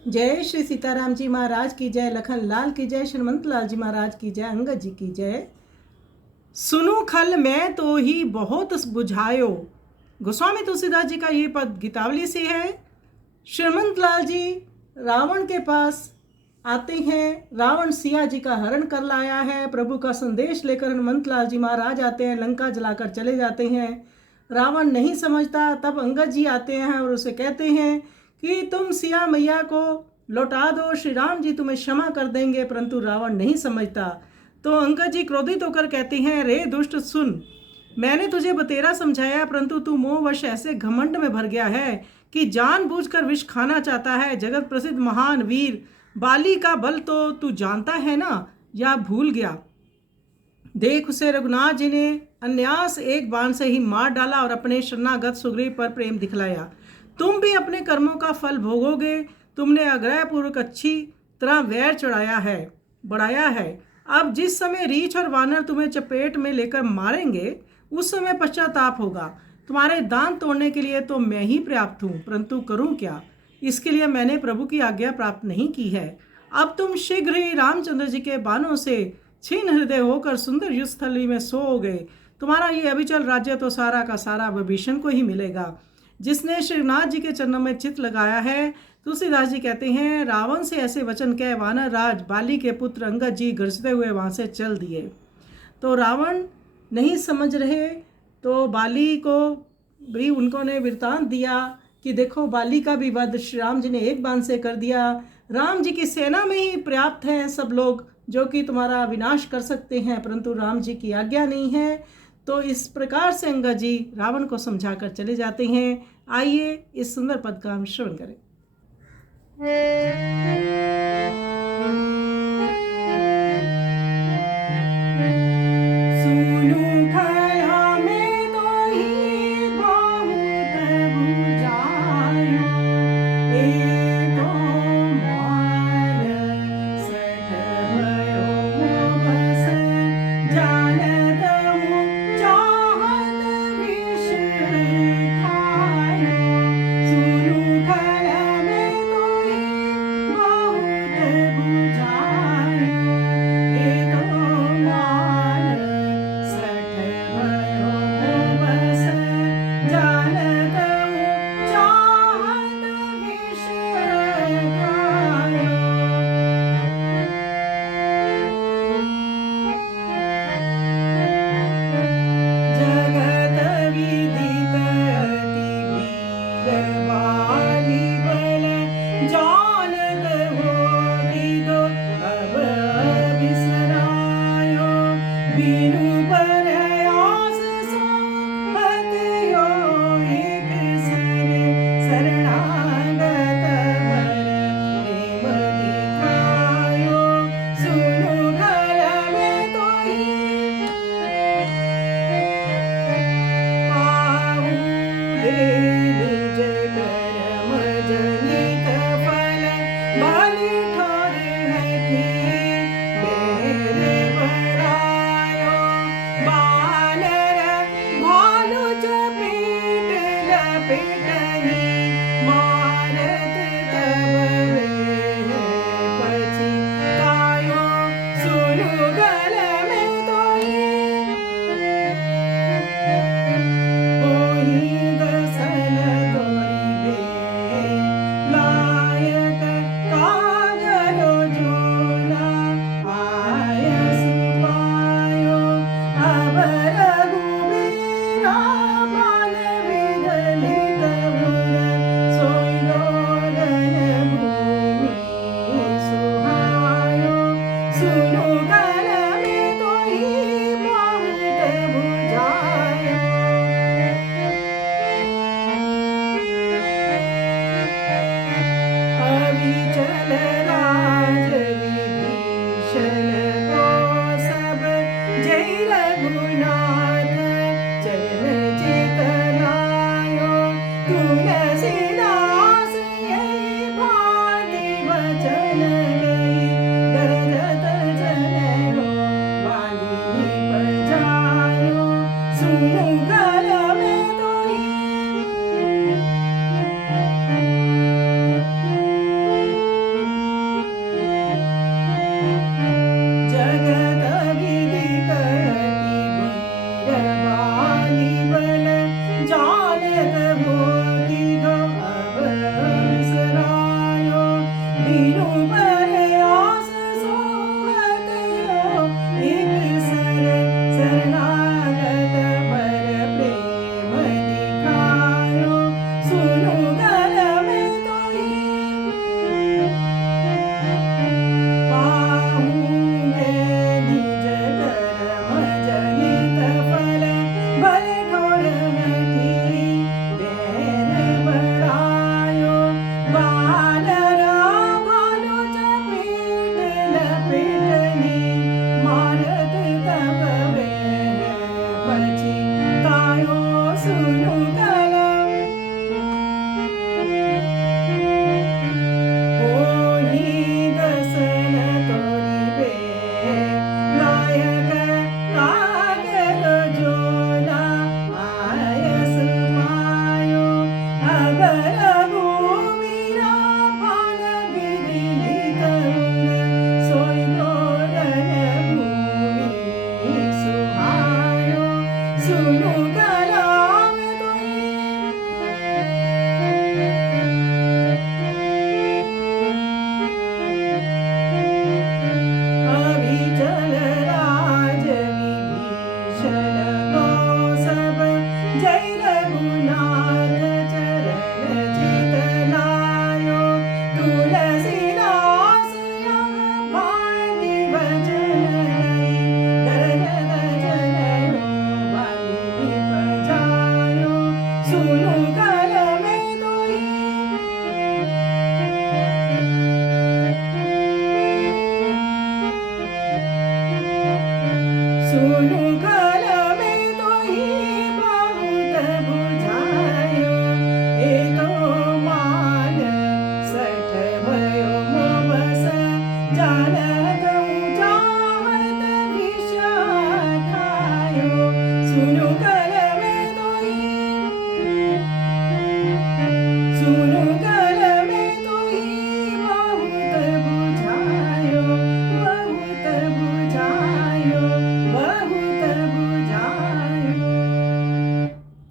जय श्री सीताराम जी महाराज की जय, लखन लाल की जय, श्रीमंत लाल जी महाराज की जय, अंगद जी की जय। सुनो खल मैं तो ही बहुत बुझायो। गोस्वामी तुलसीदास जी का ये पद गीतावली से है। श्रीमंत लाल जी रावण के पास आते हैं। रावण सिया जी का हरण कर लाया है। प्रभु का संदेश लेकर हनुमंत लाल जी महाराज आते हैं, लंका जलाकर चले जाते हैं। रावण नहीं समझता, तब अंगद जी आते हैं और उसे कहते हैं कि तुम सिया मैया को लौटा दो, श्री राम जी तुम्हें क्षमा कर देंगे। परंतु रावण नहीं समझता। तो अंगद जी क्रोधित होकर कहते हैं, रे दुष्ट सुन, मैंने तुझे बतेरा समझाया, परंतु तू मोहवश ऐसे घमंड में भर गया है कि जानबूझकर विष खाना चाहता है। जगत प्रसिद्ध महान वीर बाली का बल तो तू जानता है ना, या भूल गया? देख, उसे रघुनाथ जी ने अन्यास एक बाण से ही मार डाला और अपने शरणागत सुग्रीव पर प्रेम दिखलाया। तुम भी अपने कर्मों का फल भोगोगे। तुमने आग्रहपूर्वक अच्छी तरह वैर बढ़ाया है। अब जिस समय रीछ और वानर तुम्हें चपेट में लेकर मारेंगे, उस समय पश्चाताप होगा। तुम्हारे दांत तोड़ने के लिए तो मैं ही पर्याप्त हूँ, परंतु करूँ क्या? इसके लिए मैंने प्रभु की आज्ञा प्राप्त नहीं की है। अब तुम शीघ्र ही रामचंद्र जी के बाणों से छीन हृदय होकर सुंदर युद्ध स्थली में सो गए। तुम्हारा ये अभिचल राज्य तो सारा का सारा विभीषण को ही मिलेगा, जिसने श्रीनाथ जी के चरणों में चित्त लगाया है। तुलसीदास जी कहते हैं, रावण से ऐसे वचन कह वानर राज बाली के पुत्र अंगद जी गरजते हुए वहाँ से चल दिए। तो रावण नहीं समझ रहे, तो बाली को भी उनको ने वृतांत दिया कि देखो, बाली का भी वध श्री राम जी ने एक बाण से कर दिया। राम जी की सेना में ही पर्याप्त हैं सब लोग जो कि तुम्हारा विनाश कर सकते हैं, परंतु राम जी की आज्ञा नहीं है। तो इस प्रकार से अंगद जी रावण को समझाकर चले जाते हैं। आइए इस सुंदर पद का हम श्रवण करें। लाल